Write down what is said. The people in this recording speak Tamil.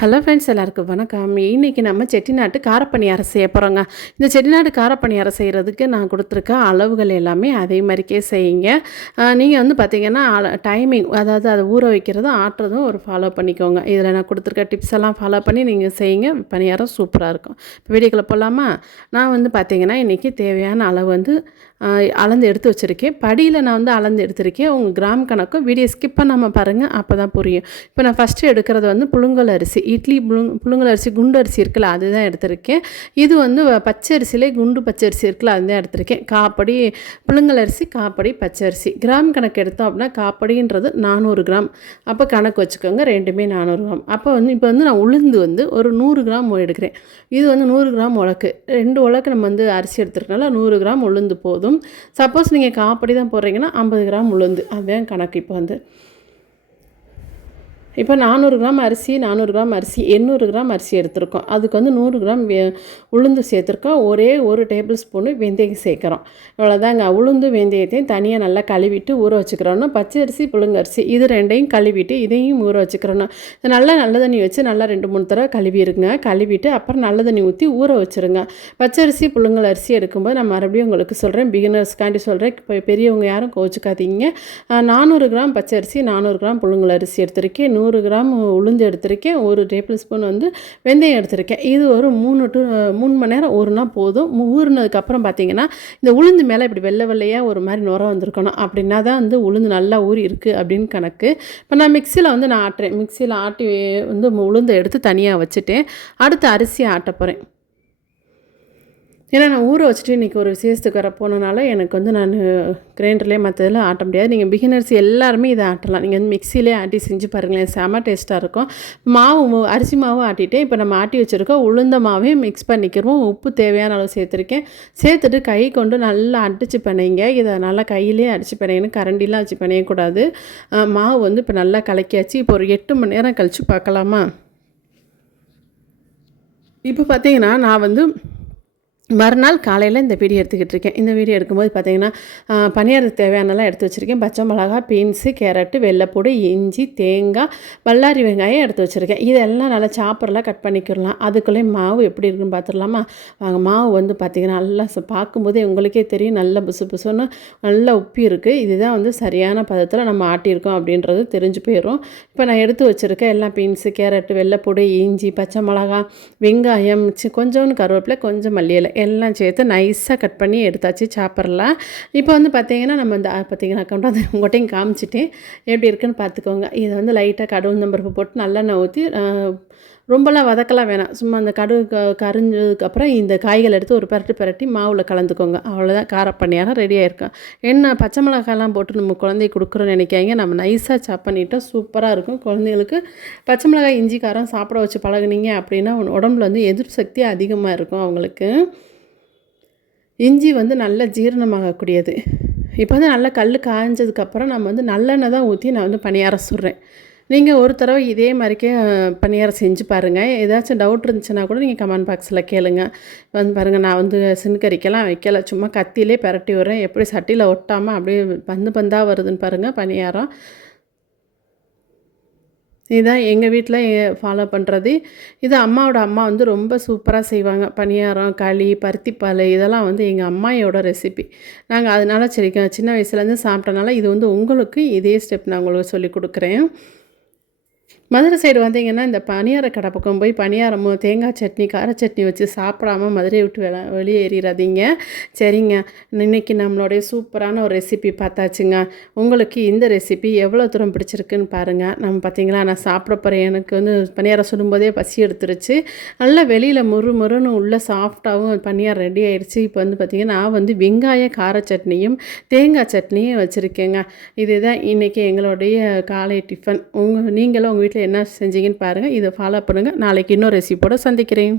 ஹலோ ஃப்ரெண்ட்ஸ் எல்லாருக்கும் வணக்கம். இன்றைக்கி நம்ம செட்டிநாட்டு காரப்பணியாரம் செய்ய போகிறோங்க இந்த செட்டிநாட்டு காரப்பணியாரம் செய்கிறதுக்கு நான் கொடுத்துருக்க அளவுகள் எல்லாமே அதே மாதிரிக்கே செய்யுங்க. நீங்கள் வந்து பார்த்தீங்கன்னா டைமிங் அதாவது அதை ஊற வைக்கிறதும் ஆட்டுறதும் ஒரு ஃபாலோ பண்ணிக்கோங்க. இதில் நான் கொடுத்துருக்க டிப்ஸ் எல்லாம் ஃபாலோ பண்ணி நீங்கள் செய்யுங்க. பணியாரம் சூப்பராக இருக்கும். இப்போ வீடியோக்குள்ளே போகலாமா நான் வந்து பார்த்தீங்கன்னா இன்றைக்கி தேவையான அளவு வந்து அளந்து எடுத்து வச்சுருக்கேன். படியில் நான் வந்து அளந்து எடுத்திருக்கேன். உங்கள் கிராம் கணக்கும் வீடியோ ஸ்கிப் பண்ணாமல் பாருங்கள் அப்போ தான் புரியும். இப்போ நான் ஃபஸ்ட்டு எடுக்கிறது வந்து புழுங்கல் அரிசி. இட்லி புழுங் புழுங்கல் அரிசி குண்டு அரிசி இருக்குல்ல அதுதான் எடுத்திருக்கேன். இது வந்து பச்சை அரிசியிலே குண்டு பச்சை அரிசி இருக்குல்ல அதுதான் எடுத்திருக்கேன். காப்படி புழுங்கல் அரிசி காப்படி பச்சை அரிசி. கிராம் கணக்கு எடுத்தோம் அப்படின்னா காப்படின்றது நானூறு கிராம். அப்போ கணக்கு வச்சுக்கோங்க ரெண்டுமே நானூறு கிராம். அப்போ வந்து இப்போ வந்து நான் உளுந்து வந்து ஒரு நூறு கிராம் எடுக்கிறேன். இது வந்து நூறு கிராம் உலக்கு. ரெண்டு உலக்கு நம்ம வந்து அரிசி எடுத்துருக்கனால நூறு கிராம் உளுந்து போதும். போதும் சப்போஸ் நீங்கள் காப்படி தான் போடுறீங்கன்னா ஐம்பது கிராம் உளுந்து. அதுதான் கணக்கு இப்போ வந்து. இப்போ நானூறு கிராம் அரிசி நானூறு கிராம் அரிசி எண்ணூறு கிராம் அரிசி எடுத்திருக்கோம். அதுக்கு வந்து நூறு கிராம் உளுந்து சேர்த்துருக்கோம். ஒரே ஒரு டேபிள் ஸ்பூனு வெந்தயம் சேர்க்குறோம். இவ்வளோதாங்க உளுந்து வெந்தயத்தையும் தனியாக நல்லா கழுவிட்டு ஊற வச்சுக்கிறோன்னா பச்சை அரிசி புழுங்கரிசி இது ரெண்டையும் கழுவிட்டு இதையும் ஊற வச்சுக்கிறோன்னா நல்லா நல்ல தண்ணி வச்சு நல்லா ரெண்டு மூணு தடவை கழுவிடுங்க கழுவிட்டு அப்புறம் நல்ல தண்ணி ஊற்றி ஊற வச்சுருங்க. பச்சரிசி புழுங்கல் அரிசி எடுக்கும்போது நான் மறுபடியும் உங்களுக்கு சொல்கிறேன் பிகினர்ஸ்க்காண்டி சொல்கிறேன் இப்போ பெரியவங்க யாரும் கோச்சிக்காதீங்க நானூறு கிராம் பச்சரிசி நானூறு கிராம் புழுங்கல் அரிசி எடுத்திருக்கேன். நூறு கிராம் உளுந்து எடுத்திருக்கேன் ஒரு டேபிள் ஸ்பூன் வந்து வெந்தயம் எடுத்திருக்கேன். இது ஒரு மூணு டு மூணு மணி நேரம் ஊறுனா போதும். ஊறினதுக்கப்புறம் பார்த்தீங்கன்னா இந்த உளுந்து மேலே இப்படி வெள்ளை வெள்ளையாக ஒரு மாதிரி நுர வந்திருக்கணும். அப்படின்னா தான் வந்து உளுந்து நல்லா ஊறி இருக்குது அப்படின்னு கணக்கு. இப்போ நான் மிக்சியில் வந்து நான் ஆட்டுறேன். மிக்சியில் ஆட்டி வந்து உளுந்தை எடுத்து தனியாக வச்சுட்டேன். அடுத்து அரிசி ஆட்ட போகிறேன் ஏன்னா நான் ஊற வச்சுட்டு இன்றைக்கி ஒரு விசேஷத்துக்கு வர போனனால எனக்கு வந்து நான் கிரைண்டர்லேயே மற்றதில் ஆட்ட முடியாது. நீங்கள் பிகினர்ஸ் எல்லாருமே இதை ஆட்டலாம். நீங்கள் வந்து மிக்சிலே ஆட்டி செஞ்சு பாருங்களேன் செம டேஸ்ட்டாக இருக்கும். மாவு அரிசி மாவும் ஆட்டிட்டேன். இப்போ நம்ம ஆட்டி வச்சுருக்கோம் உளுந்த மாவையும் மிக்ஸ் பண்ணிக்கிறோம் உப்பு தேவையான அளவு சேர்த்துருக்கேன். சேர்த்துட்டு கை கொண்டு நல்லா அடிச்சு பண்ணிங்க இதை நல்லா கையிலே அடிச்சு பண்ணிங்கன்னு கரண்டிலாம் வச்சு பண்ணியக்கூடாது மாவு வந்து இப்போ நல்லா கலக்கியாச்சு. இப்போ ஒரு எட்டு மணி நேரம் கழித்து பார்க்கலாமா இப்போ பார்த்தீங்கன்னா நான் வந்து மறுநாள் காலையில் இந்த வீடியோ எடுத்துக்கிட்டு இருக்கேன். இந்த வீடியோ எடுக்கும்போது பார்த்தீங்கன்னா பணியாரத்துக்கு தேவையானலாம் எடுத்து வச்சுருக்கேன். பச்சை மிளகா பீன்ஸு கேரட்டு வெள்ளைப்பூடு இஞ்சி தேங்காய் பல்லாரி வெங்காயம் எடுத்து வச்சுருக்கேன். இதெல்லாம் நல்லா சாப்பரெலாம் கட் பண்ணிக்கிடலாம். அதுக்குள்ளே மாவு எப்படி இருக்குன்னு பார்த்துடலாமா வாங்க மாவு வந்து பார்த்திங்கன்னா நல்லா பார்க்கும்போதே உங்களுக்கே தெரியும். நல்ல புசு புசுன்னு நல்லா உப்பி இருக்குது இதுதான் வந்து சரியான பதத்தில் நம்ம ஆட்டியிருக்கோம் அப்படின்றது தெரிஞ்சு போயிடும் இப்போ நான் எடுத்து வச்சுருக்கேன் எல்லாம் பீன்ஸு கேரட்டு வெள்ளைப்பூடு இஞ்சி பச்சை மிளகா வெங்காயம் கொஞ்சோன்னு கருவேப்பிலை கொஞ்சம் மல்லியலை எல்லாம் சேர்த்து நைஸாக கட் பண்ணி எடுத்தாச்சு சாப்பிட்லாம். இப்போ வந்து பார்த்திங்கன்னா நம்ம இந்த பார்த்தீங்கன்னா கொண்டாந்து உங்கள்கிட்டையும் காமிச்சிட்டேன். எப்படி இருக்குன்னு பார்த்துக்கோங்க இதை வந்து லைட்டாக கடவுள் நம்பருப்பு போட்டு நல்லெண்ணெய் ஊற்றி ரொம்பலாம் வதக்கலாம் வேணாம். சும்மா அந்த கடுகு கரிஞ்சதுக்கப்புறம் இந்த காய்கள் எடுத்து ஒரு பரட்டி பரட்டி மாவில் கலந்துக்கோங்க. அவ்வளோதான் காரப்பண்ணியாக ரெடியாக இருக்கும் என்ன பச்சை மிளகாலாம் போட்டு நம்ம குழந்தைக்கு கொடுக்குறோன்னு நினைக்காங்க நம்ம நைஸாக சாப் பண்ணிட்டால் சூப்பராக இருக்கும். குழந்தைங்களுக்கு பச்சை மிளகாய் இஞ்சி காரம் சாப்பிட வச்சு பழகுனீங்க அப்படின்னா உடம்புல வந்து எதிர்ப்பு சக்தி அதிகமாக இருக்கும் அவங்களுக்கு. இஞ்சி வந்து நல்ல ஜீரணமாகக்கூடியது. இப்போ வந்து நல்லா கல் காய்ஞ்சதுக்கப்புறம் நம்ம வந்து நல்லெண்ணெய் தான் ஊற்றி நான் வந்து பணியாரம் சுடுறேன். நீங்கள் ஒரு தடவை இதே மாதிரிக்கே பணியாரம் செஞ்சு பாருங்கள் ஏதாச்சும் டவுட் இருந்துச்சுன்னா கூட நீங்கள் கமெண்ட் பாக்ஸில் கேளுங்க. வந்து பாருங்கள் நான் வந்து சின்கறிக்கெல்லாம் வைக்கல. சும்மா கத்திலே பரட்டி விட்றேன். எப்படி சட்டியில் ஒட்டாமல் அப்படியே பந்து பந்தாக வருதுன்னு பாருங்கள் பணியாரம். இதுதான் எங்கள் வீட்டில் ஃபாலோ பண்ணுறது இது அம்மாவோட அம்மா வந்து ரொம்ப சூப்பராக செய்வாங்க. பணியாரம் களி பருத்திப்பால் இதெல்லாம் வந்து எங்கள் அம்மாயோட ரெசிபி நாங்கள் அதனால் சரி சின்ன வயசுலேருந்து சாப்பிட்டனால இது வந்து உங்களுக்கு இதே ஸ்டெப் நான் உங்களுக்கு சொல்லி கொடுக்குறேன். மதுரை சைடு வந்தீங்கன்னா இந்த பனியார கடை பக்கம் போய் பனியாரமும் தேங்காய் சட்னி கார சட்னி வச்சு சாப்பிடாம மதுரையை விட்டு வெளி வெளியேறிடாதீங்க சரிங்க. இன்றைக்கி நம்மளுடைய சூப்பரான ஒரு ரெசிபி பார்த்தாச்சுங்க. உங்களுக்கு இந்த ரெசிபி எவ்வளோ தூரம் பிடிச்சிருக்குன்னு பாருங்கள் நம்ம பார்த்தீங்களா நான் சாப்பிட போகிறேன் எனக்கு வந்து பனியாரம் சுடும்போதே பசி எடுத்துருச்சு. நல்லா வெளியில் முறு முறுன்னு உள்ளே சாஃப்டாகவும் பனியாரம் ரெடி ஆயிடுச்சு இப்போ வந்து பார்த்திங்கன்னா நான் வந்து வெங்காய கார சட்னியும் தேங்காய் சட்னியும் வச்சுருக்கேங்க. இதுதான் இன்றைக்கி எங்களுடைய காலை டிஃபன் உங்கள் நீங்களும் உங்கள் வீட்டில் என்ன செஞ்சீங்கன்னு பாருங்கள் இதை ஃபாலோ பண்ணுங்கள் நாளைக்கு இன்னொரு ரெசிப்போடு சந்திக்கிறேன்.